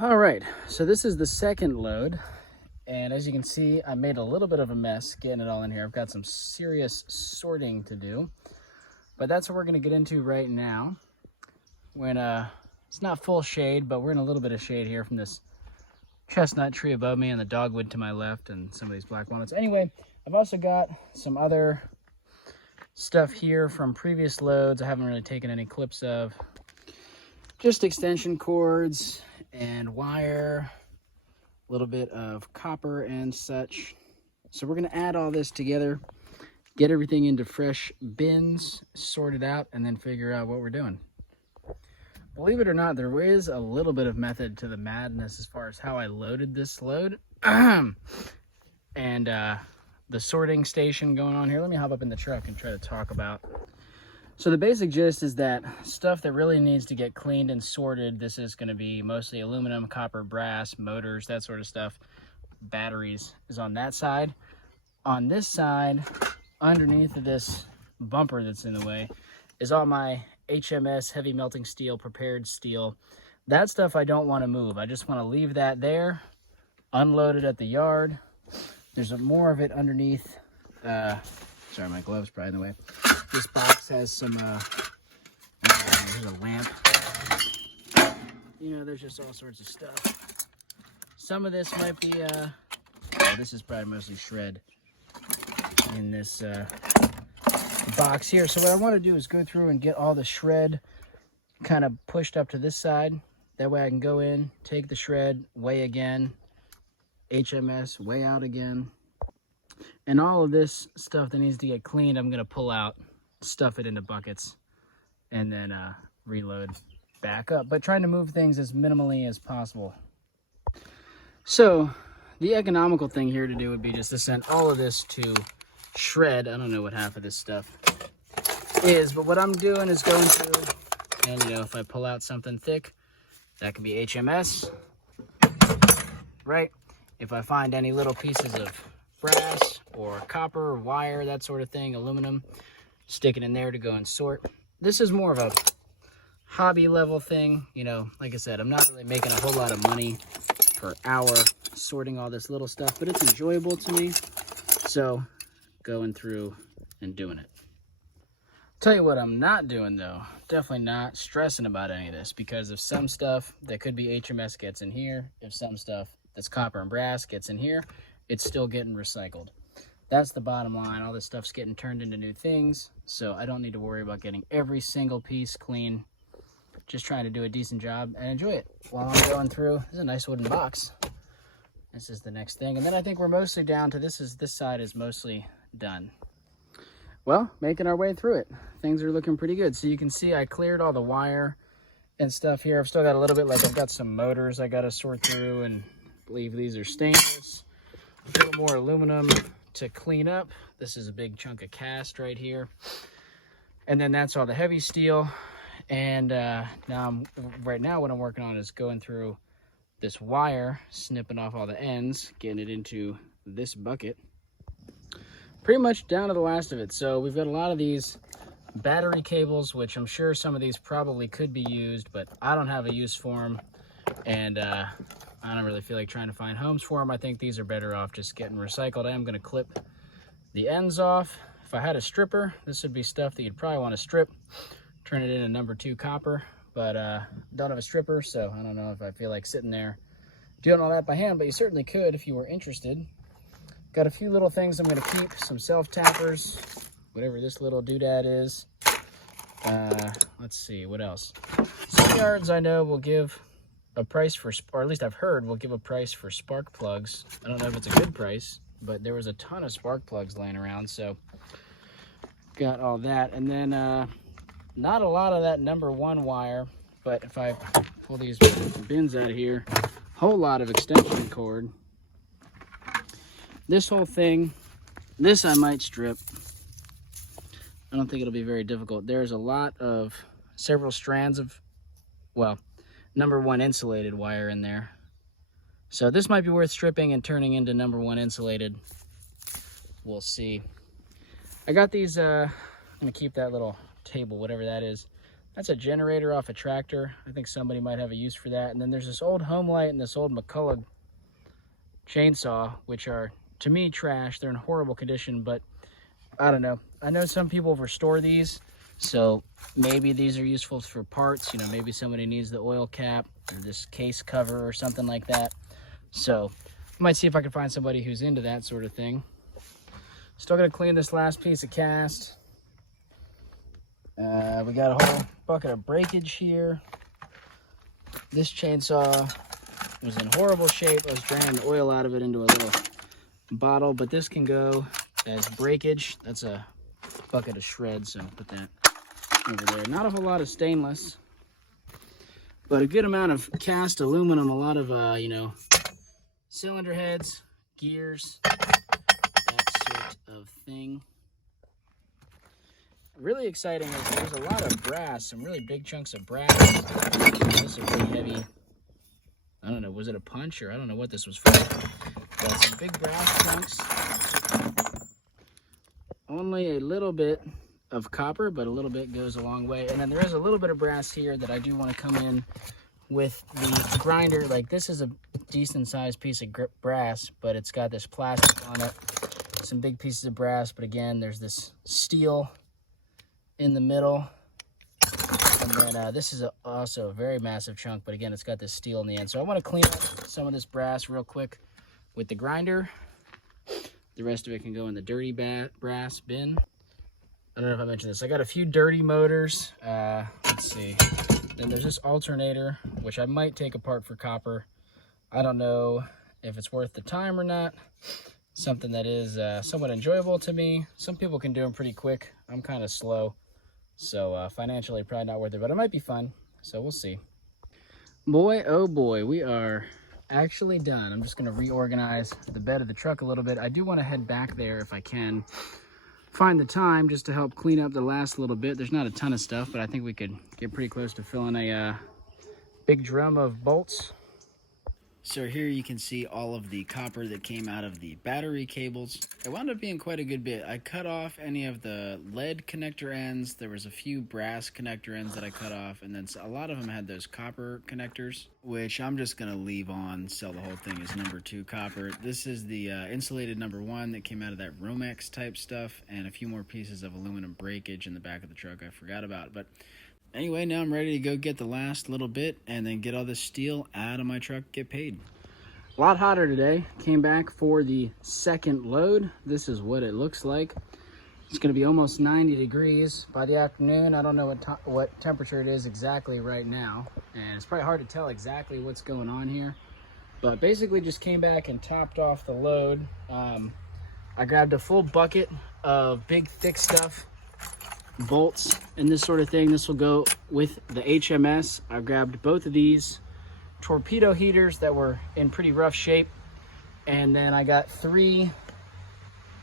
All right, so this is the second load, and as you can see, I made a little bit of a mess getting it all in here. I've got some serious sorting to do, but that's what we're gonna get into right now. When it's not full shade, but we're in a little bit of shade here from this chestnut tree above me and the dogwood to my left and some of these black walnuts. Anyway, I've also got some other stuff here from previous loads I haven't really taken any clips of. Just extension cords and wire, a little bit of copper and such. So we're gonna add all this together, get everything into fresh bins, sort it out, and then figure out what we're doing. Believe it or not, there is a little bit of method to the madness as far as how I loaded this load. And the sorting station going on here. Let me hop up in the truck and try to talk about. So the basic gist is that stuff that really needs to get cleaned and sorted, this is going to be mostly aluminum, copper, brass, motors, that sort of stuff. Batteries is on that side. On this side, underneath of this bumper that's in the way, is all my HMS heavy melting steel, prepared steel. That stuff I don't want to move. I just want to leave that there, unload it at the yard. There's more of it underneath. Sorry, my glove's probably in the way. This box has some, there's a lamp. You know, there's just all sorts of stuff. Some of this might be, this is probably mostly shred in this box here. So what I want to do is go through and get all the shred kind of pushed up to this side. That way I can go in, take the shred, weigh again, HMS, weigh out again. And all of this stuff that needs to get cleaned, I'm going to pull out, stuff it into buckets, and then reload back up. But trying to move things as minimally as possible. So the economical thing here to do would be just to send all of this to shred. I don't know what half of this stuff is, but what I'm doing is going through, and you know, if I pull out something thick, that could be HMS, right? If I find any little pieces of brass or copper or wire, that sort of thing, aluminum, stick it in there to go and sort. This is more of a hobby level thing. You know, like I said, I'm not really making a whole lot of money per hour sorting all this little stuff, but it's enjoyable to me. So going through and doing it. Tell you what I'm not doing though, definitely not stressing about any of this, because if some stuff that could be HMS gets in here, if some stuff that's copper and brass gets in here, it's still getting recycled. That's the bottom line. All this stuff's getting turned into new things, so I don't need to worry about getting every single piece clean. Just trying to do a decent job and enjoy it while I'm going through. This is a nice wooden box. This is the next thing, and then I think we're mostly down to this side is mostly done. Well, making our way through it. Things are looking pretty good. So you can see I cleared all the wire and stuff here. I've still got a little bit, like I've got some motors I got to sort through, and I believe these are stainless. A little more aluminum to clean up. This is a big chunk of cast right here. And then that's all the heavy steel. And right now what I'm working on is going through this wire, snipping off all the ends, getting it into this bucket. Pretty much down to the last of it. So we've got a lot of these battery cables, which I'm sure some of these probably could be used, but I don't have a use for them. And I don't really feel like trying to find homes for them. I think these are better off just getting recycled. I am going to clip the ends off. If I had a stripper, this would be stuff that you'd probably want to strip, turn it into number 2 copper, but don't have a stripper, so I don't know if I feel like sitting there doing all that by hand, but you certainly could if you were interested. Got a few little things I'm going to keep, some self-tappers, whatever this little doodad is. Let's see, what else? Some yards I know will give a price for, or at least I've heard, will give a price for spark plugs. I don't know if it's a good price, but there was a ton of spark plugs laying around, so got all that. And then not a lot of that number 1 wire, but if I pull these bins out of here, whole lot of extension cord. This whole thing, this I might strip. I don't think it'll be very difficult. There's a lot of several strands of, well, number 1 insulated wire in there. So this might be worth stripping and turning into number 1 insulated. We'll see. I got these, I'm gonna keep that little table, whatever that is. That's a generator off a tractor. I think somebody might have a use for that. And then there's this old home light and this old McCulloch chainsaw, which are, to me, trash. They're in horrible condition, but I don't know. I know some people restore these, so maybe these are useful for parts. You know, maybe somebody needs the oil cap or this case cover or something like that. So I might see if I can find somebody who's into that sort of thing. Still gonna clean this last piece of cast. We got a whole bucket of breakage here. This chainsaw was in horrible shape. I was draining the oil out of it into a little bottle, but this can go as breakage. That's a bucket of shreds, so put that over there. Not a whole lot of stainless, but a good amount of cast aluminum, a lot of, you know, cylinder heads, gears, that sort of thing. Really exciting is there's a lot of brass, some really big chunks of brass. This is a pretty heavy, I don't know, was it a punch or I don't know what this was for. Got some big brass chunks. Only a little bit of copper, but a little bit goes a long way. And then there is a little bit of brass here that I do want to come in with the grinder. Like, this is a decent sized piece of brass, but it's got this plastic on it. Some big pieces of brass, but again, there's this steel in the middle. And then this is also a very massive chunk, but again, it's got this steel in the end. So I want to clean up some of this brass real quick with the grinder. The rest of it can go in the dirty brass bin. I don't know if I mentioned this. I got a few dirty motors. Let's see. Then there's this alternator, which I might take apart for copper. I don't know if it's worth the time or not. Something that is somewhat enjoyable to me. Some people can do them pretty quick. I'm kind of slow. So financially, probably not worth it, but it might be fun. So we'll see. Boy, oh boy, we are actually done. I'm just going to reorganize the bed of the truck a little bit. I do want to head back there if I can find the time just to help clean up the last little bit. There's not a ton of stuff, but I think we could get pretty close to filling a big drum of bolts. So here you can see all of the copper that came out of the battery cables. It wound up being quite a good bit. I cut off any of the lead connector ends. There was a few brass connector ends that I cut off, and then a lot of them had those copper connectors, which I'm just going to leave on, sell the whole thing as number 2 copper. This is the insulated number 1 that came out of that Romex type stuff, and a few more pieces of aluminum breakage in the back of the truck I forgot about. But anyway, now I'm ready to go get the last little bit and then get all this steel out of my truck, get paid. A lot hotter today. Came back for the second load. This is what it looks like. It's going to be almost 90 degrees by the afternoon. I don't know what temperature it is exactly right now, and it's probably hard to tell exactly what's going on here. But basically just came back and topped off the load. I grabbed a full bucket of big thick stuff, bolts and this sort of thing. This will go with the HMS. I grabbed both of these torpedo heaters that were in pretty rough shape, and then I got three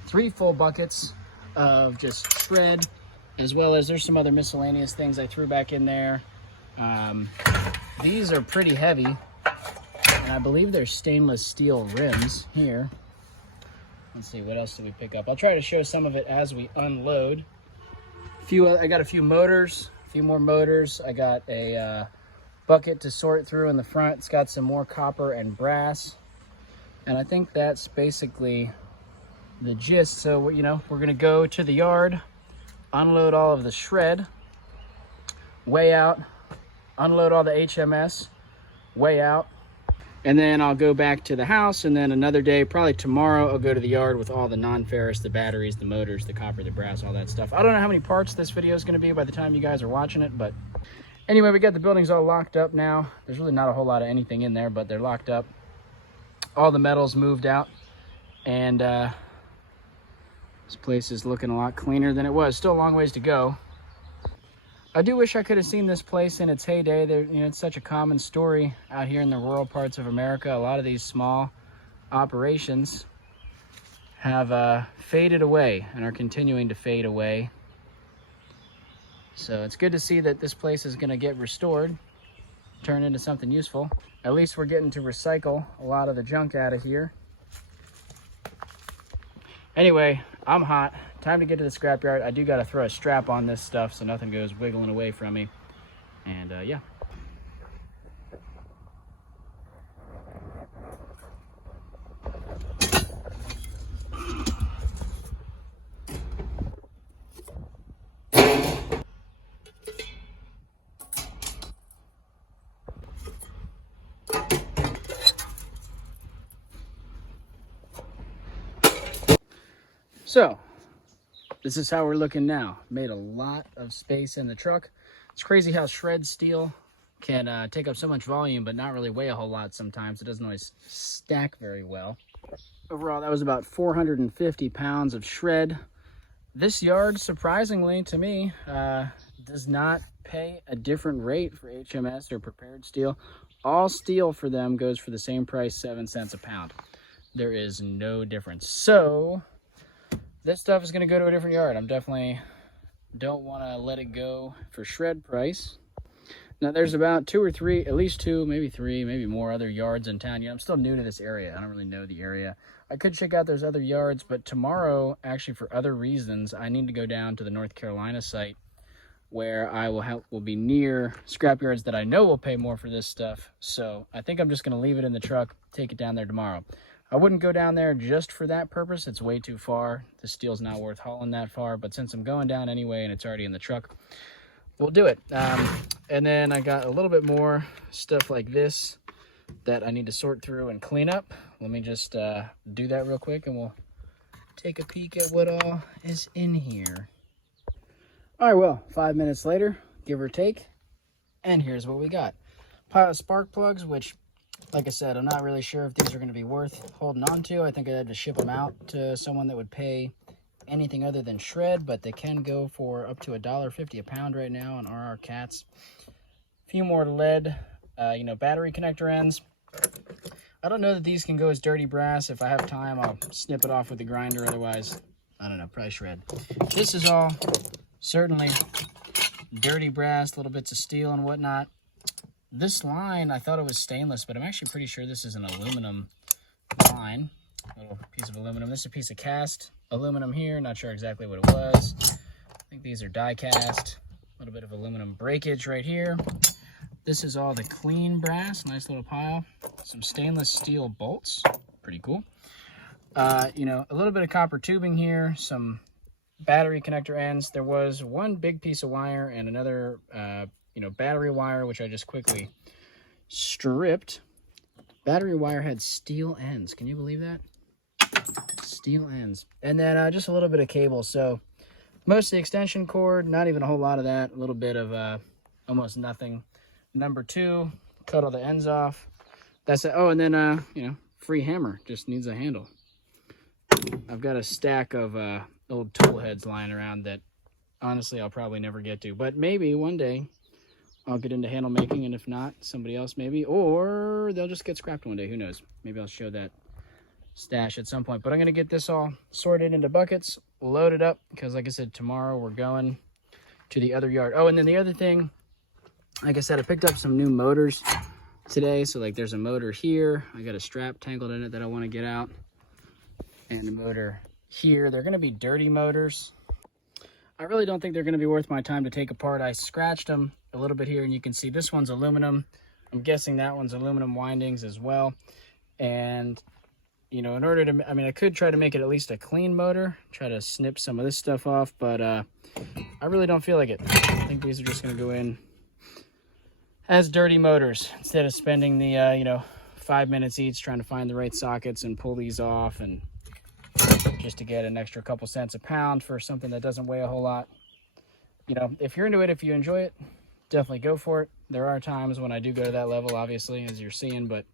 full buckets of just shred, as well as there's some other miscellaneous things I threw back in there. These are pretty heavy, and I believe they're stainless steel rims here. Let's see, what else did we pick up? I'll try to show some of it as we unload. I got a few motors, a few more motors. I got a bucket to sort through in the front. It's got some more copper and brass, and I think that's basically the gist. So, you know, we're gonna go to the yard, unload all of the shred, weigh out, unload all the HMS, weigh out, and then I'll go back to the house, and then another day, probably tomorrow, I'll go to the yard with all the non-ferrous, the batteries, the motors, the copper, the brass, all that stuff. I don't know how many parts this video is going to be by the time you guys are watching it, but anyway, we got the buildings all locked up now. There's really not a whole lot of anything in there, but they're locked up. All the metal's moved out, and this place is looking a lot cleaner than it was. Still a long ways to go. I do wish I could have seen this place in its heyday. You know, it's such a common story out here in the rural parts of America. A lot of these small operations have faded away and are continuing to fade away. So it's good to see that this place is going to get restored, turn into something useful. At least we're getting to recycle a lot of the junk out of here. Anyway, I'm hot. Time to get to the scrapyard. I do got to throw a strap on this stuff so nothing goes wiggling away from me. And yeah. So this is how we're looking now. Made a lot of space in the truck. It's crazy how shred steel can take up so much volume but not really weigh a whole lot sometimes. It doesn't always stack very well. Overall, that was about 450 pounds of shred. This yard, surprisingly to me, does not pay a different rate for HMS or prepared steel. All steel for them goes for the same price, 7 cents a pound. There is no difference. So this stuff is going to go to a different yard. I'm definitely don't want to let it go for shred price. Now there's about 2 or 3, at least 2, maybe 3, maybe more other yards in town. I'm still new to this area. I don't really know the area. I could check out those other yards, but tomorrow, actually for other reasons, I need to go down to the North Carolina site where I will be near scrap yards that I know will pay more for this stuff. So I think I'm just going to leave it in the truck, take it down there tomorrow. I wouldn't go down there just for that purpose. It's way too far. The steel's not worth hauling that far, but since I'm going down anyway and it's already in the truck, we'll do it. And then I got a little bit more stuff like this that I need to sort through and clean up. Let me just do that real quick and we'll take a peek at what all is in here. All right, well, 5 minutes later, give or take, and here's what we got. Pile of spark plugs, which, like I said, I'm not really sure if these are going to be worth holding on to. I think I'd have to ship them out to someone that would pay anything other than shred, but they can go for up to $1.50 a pound right now on RR Cats. A few more lead, battery connector ends. I don't know that these can go as dirty brass. If I have time, I'll snip it off with the grinder. Otherwise, I don't know, probably shred. This is all certainly dirty brass, little bits of steel and whatnot. This line, I thought it was stainless, but I'm actually pretty sure this is an aluminum line. A little piece of aluminum. This is a piece of cast aluminum here. Not sure exactly what it was. I think these are die cast. A little bit of aluminum breakage right here. This is all the clean brass. Nice little pile. Some stainless steel bolts. Pretty cool. A little bit of copper tubing here. Some battery connector ends. There was one big piece of wire and another battery wire, which I just quickly stripped. Battery wire had steel ends. Can you believe that? Steel ends. And then just a little bit of cable. So most of the extension cord, not even a whole lot of that. A little bit of almost nothing. Number 2, cut all the ends off. That's it. Oh, and then free hammer. Just needs a handle. I've got a stack of old tool heads lying around that honestly I'll probably never get to. But maybe one day I'll get into handle making, and if not, somebody else maybe. Or they'll just get scrapped one day. Who knows? Maybe I'll show that stash at some point. But I'm going to get this all sorted into buckets, loaded up, because like I said, tomorrow we're going to the other yard. Oh, and then the other thing, like I said, I picked up some new motors today. So like there's a motor here. I got a strap tangled in it that I want to get out. And a motor here. They're going to be dirty motors. I really don't think they're going to be worth my time to take apart. I scratched them a little bit here, and you can see this one's aluminum. I'm guessing that one's aluminum windings as well. And in order to, I could try to make it at least a clean motor, try to snip some of this stuff off, but I really don't feel like it. I think these are just going to go in as dirty motors instead of spending the 5 minutes each trying to find the right sockets and pull these off, and just to get an extra couple cents a pound for something that doesn't weigh a whole lot. If you're into it, if you enjoy it, definitely go for it. There are times when I do go to that level, obviously, as you're seeing, but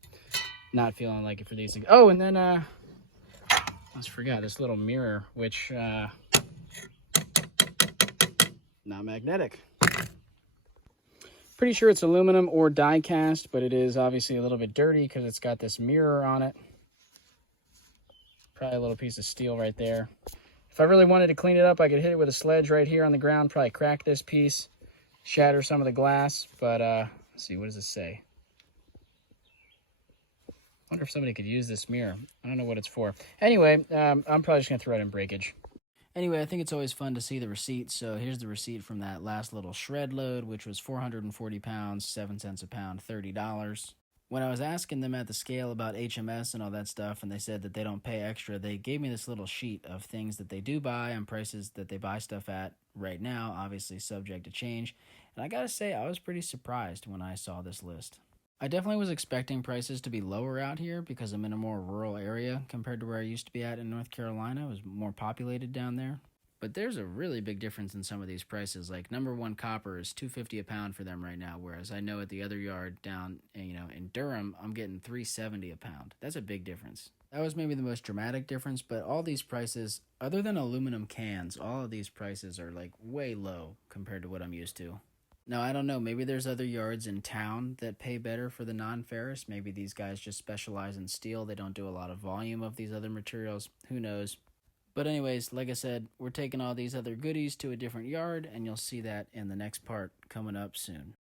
not feeling like it for these things. Oh, and then I almost forgot this little mirror, which not magnetic. Pretty sure it's aluminum or die cast, but it is obviously a little bit dirty because it's got this mirror on it. Probably a little piece of steel right there. If I really wanted to clean it up, I could hit it with a sledge right here on the ground, probably crack this piece, shatter some of the glass, but let's see, what does it say? I wonder if somebody could use this mirror. I don't know what it's for. Anyway, I'm probably just gonna throw it in breakage. Anyway, I think it's always fun to see the receipt. So here's the receipt from that last little shred load, which was 440 pounds, 7 cents a pound, $30. When I was asking them at the scale about HMS and all that stuff, and they said that they don't pay extra, they gave me this little sheet of things that they do buy and prices that they buy stuff at right now, obviously subject to change. And I gotta say, I was pretty surprised when I saw this list. I definitely was expecting prices to be lower out here because I'm in a more rural area compared to where I used to be at in North Carolina. It was more populated down there. But there's a really big difference in some of these prices. Like number one copper is $2.50 a pound for them right now, whereas I know at the other yard down, in Durham, I'm getting $3.70 a pound. That's a big difference. That was maybe the most dramatic difference, but all these prices, other than aluminum cans, all of these prices are like way low compared to what I'm used to. Now, I don't know, maybe there's other yards in town that pay better for the non-ferrous. Maybe these guys just specialize in steel. They don't do a lot of volume of these other materials. Who knows? But anyways, like I said, we're taking all these other goodies to a different yard, and you'll see that in the next part coming up soon.